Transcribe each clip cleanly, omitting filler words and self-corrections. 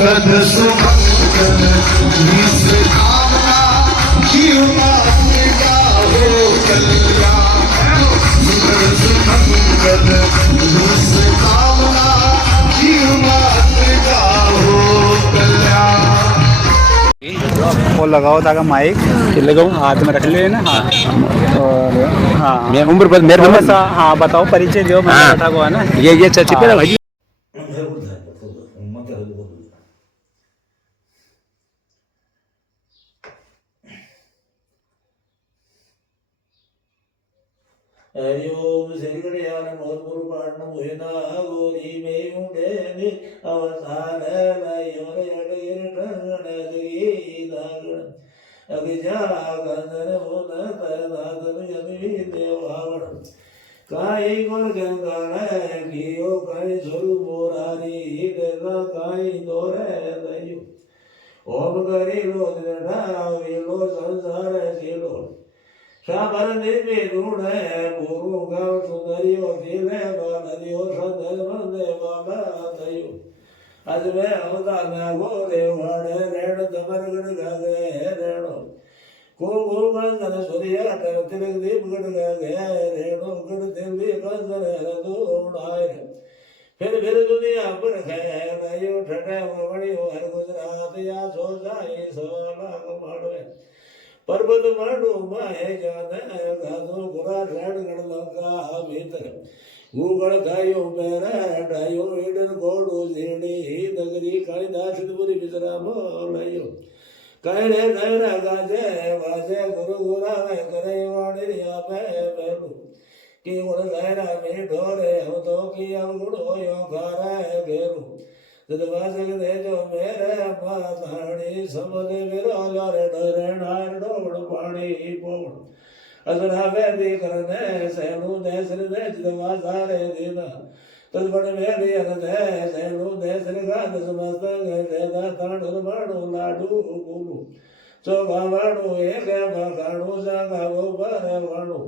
मंगल सुमंगल विश्वकामना जीव मात्र का हो कल्याण मंगल सुमंगल विश्वकामना जीव मात्र का हो कल्याण। वो लगाओ ताकि माइक लगाऊँ हाथ में रख ले ना। हाँ और हाँ मैं उम्र पर मेरे नंबर सा हाँ बताओ परिचय दो मैं बैठा हुआ है ना ये चाची पे भाई हरिओम श्री गणेशाय नमः गुरु पाठन मुहेना गोरी में उड़े अवतार लायोर यडगिर ठगण दगी दागण अभिजा गंधर होन तरदादन यदि देवावण काई गुण गंगाण कियो काई स्वरू मोरारी देवा काई दोरे दयु ओम करी लो दिना वेलो संसार सेलो साबर देवी गुण है पूर्व गाँव सुंदरियो फिर नदियों संदर मंदे बाबा दयु आज मैं अवतार ना गो देवाड़े रेण दमर गण गागे रेणो को गण सूर्य कर तिलक दीप गण गागे रेणो गण दिल्ली कंसर रदो नाय फिर दुनिया पर है नयो ठठे वणी हर गुजरात या सो जाए सोला माडवे पर्वत मांडो माहे जाने गादो गुरा रेड गण लंका भीतर गूगल गायो मेरा डायो इडर गोडो झेड़ी नगरी कालिदासपुरी विश्राम लयो कहरे नहरा गाजे वाजे गुरु गुरा में करे वाणी पे बेलू की गुण गहरा में ढोरे हम तो की हम गुण होयो खारा घेरू तदवासक दे जो मेरे माताणी समदे विराजा रे डरे नार डोड़ पानी पोण असरा वेदी करने सैनु देसर दे जदवा सारे दीना तदबड़ मेरी अन दे सैनु देसर गाद समस्त गए दा तांडुर माणु लाडू गुलू सो गावाणु एक बाणु सा गावो पर वाणु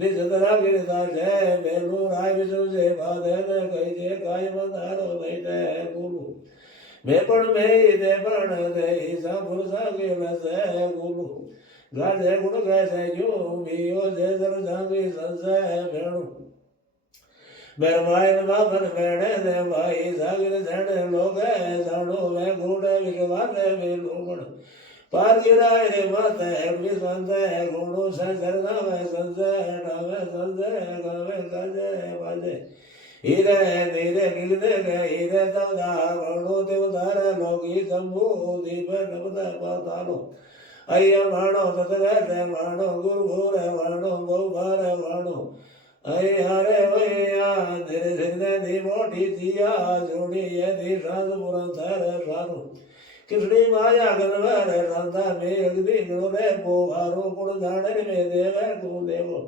निजदरा गिरदा जय बेलू राय विष्णु जे बादे ने कहि जे काय बंधारो नहीं दे गुलू बेपण में दे बण दे सा पुरुषा के लसे गुलू गाजे गुण गाजे जो मियो जे जर जांगी संसय भेणु मेरवाइन बाबन बेणे दे भाई सागर झड़ लोग जानो वे घोड़े विगवाले में लोगण पार गिराए रे माते विश्वंत गुणो से सरनावे संजय नावे संजय गावे गाजे बाजे हीरे नीरे गिरदे गए हीरे तवदा गुणो देवदार लोगी शंभु दीप नवदा पातालो अय्य माणो ततरे माणो गुरु घोरे माणो बहुभारे माणो अय हरे वैया धीरे धीरे दी मोटी दिया जोड़ी ये दी सास पुरंदर सारू कृष्णी माया गणवर रंधा मेघ दिग्नो रे पोहारो कुण जाने में देव गुण देवो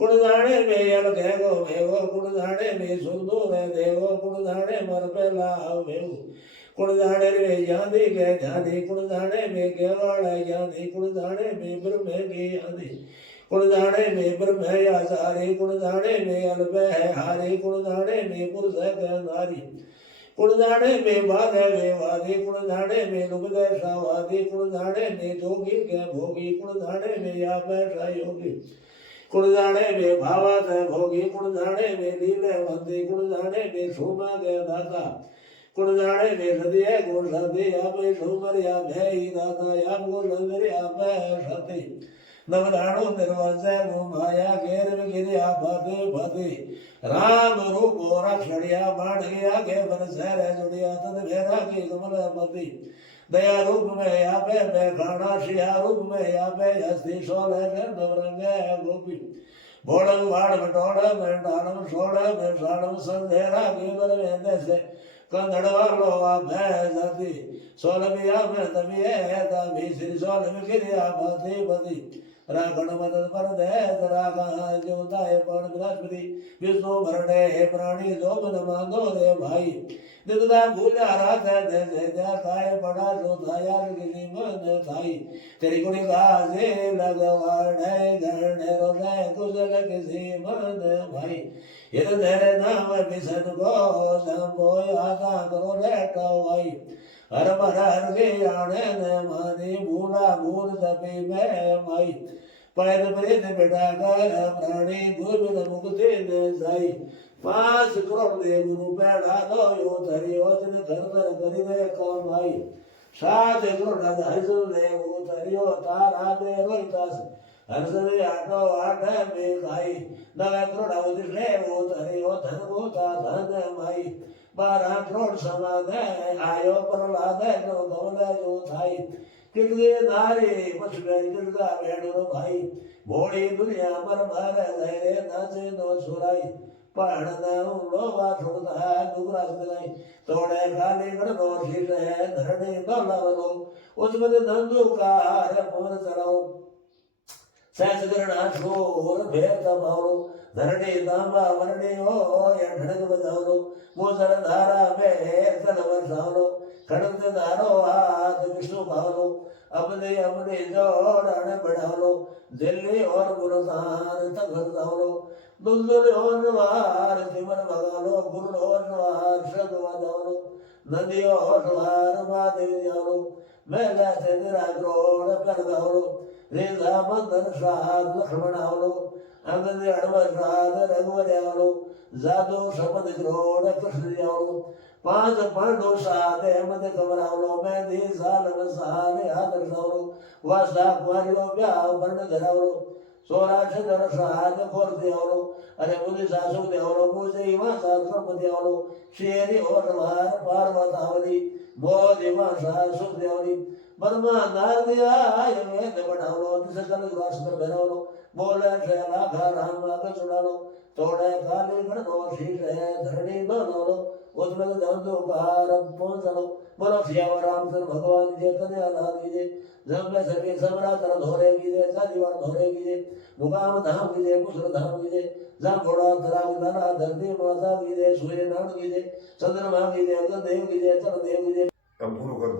कुण जाने में यल गो मेवो कुण जाने में सुंदो रे देवो कुण जाने मर पे लाव मेवो कुण जाने में यादी के ध्यानी कुण जाने में केवाड़ यादी कुण जाने में ब्रह्म की यादी कुण जाने में ब्रह्म या सारी कुण जाने में अल्प है हारी कुण जाने में पुरुष है नारी कुण जाने में बाधे वे वादी कुण जाने में लुगदे सावादी कुण जाने में जोगी के भोगी कुण जाने में या बैठा योगी कुण जाने में भावात भोगी कुण जाने में लीले वंदी कुण जाने में सोमा के दाता कुण जाने में हृदय गुण सदी आप सोमर या भय दाता या गुण लंगर या भय सती नवदाणु निर्वंशय माया घेर में गिरिया फते फते राम रूप और क्षणिया बाढ़ गया के बन सहर जुड़िया तद भेरा की कमल मती दया रूप में यापे मैं खाना शिया रूप में यापे हस्ती सोल है नवरंग गोपी बोड़म वाड़ बटोड़ में डालम सोड़ में साड़म संधेरा की बल में देसे कंधड़वा लोवा भय जाती सोलमिया में तबिये तभी श्री सोल में गिरिया फते फती रागण मदद पर दे रागा जोताए पण बृहस्पति विष्णु भरणे हे प्राणी जो मन मांगो रे भाई निदा भूला रात दे दे काय बड़ा जो थाया किसी मन थाई तेरी गुणी गाजे लगवाड़े गणे रोले कुशल किसी मन भाई ये तेरे नाम बिसन को संबोय आता करो लेटा भाई हर भर हर के आने न माने भूला भूल तपे मैं माई पैर प्रेत बेटा कर प्राणी गोविंद मुक्ति न जाई 5 करोड़ दे गुरु पेड़ा दो यो धरी ओजन धर धर करी दे कमाई 7 करोड़ हरिजन दे वो धरियो तारा दे रोहितास हरसरे आटो आठ में खाई 9 करोड़ उदिले वो धरियो धन वो ता धन माई 12 करोड़ समाद आयो प्रहलाद नो गवला जो थाई कितने नारे पछुए कितका बेड़ो भाई भोड़ी दुनिया पर भर लहरे नाचे नो सुराई पहाड़ ना लोवा छोड़ता दुगरा सदाई तोड़े खाली कर नो शीश है धरने डोला बनो उसमें नंदू का हर पवन चढ़ाओ सहस करना छोर भेर दबाओ धरने दामा वरने हो या ढड़क बजाओ मोसर धारा में तन वर्षाओ खड़क धारो हाथ विष्णु भावो अपने अपने जोड़न बढ़ाओ दिल्ली और गुरुदान तक घरदाओ दुलदुल और वार तिमन भगालो गुरु और वार शब्द बजाओ नदी और वार महादेव जाओ मेला से निराग्रोड़ कर गाओ रेजा बंधन साध लक्ष्मण आवलो अंगद अड़वर साध रघुवर आवलो जादू शपथ ग्रोड़ कृष्ण आवलो 5 पांडव साध अहमद कबर आवलो मैं दी साल साल आदर सावलो वासा कुमारियो ब्याह वर्ण धरावलो 16 जन साध खोर आवलो अरे मुनि सासु आवलो मुझे वासा संपत्ति आवलो शेरी और वार पार्वत आवली बोधि वासा सुख आवली बर्मा नारदिया वेद बढ़ावलो सकल ग्रास पर भरावलो बोले शैला खा राम आग चुड़ालो तोड़े खाली गणो शीश है धरणी दोनों उसमें धंधो कार पहुंचलो बोलो सियावर रामचंद्र भगवान जी कन्या लाल कीजिए जब में सके समरा कर धोरे कीजिए साजीवार धोरे कीजिए मुकाम धाम कीजिए कुशल धाम कीजिए जब घोड़ा धराग धरा धरती माता कीजिए सूर्य नाम कीजिए चंद्रमा कीजिए अग्नि देव कीजिए चर देव कीजिए अब पूर्ण कर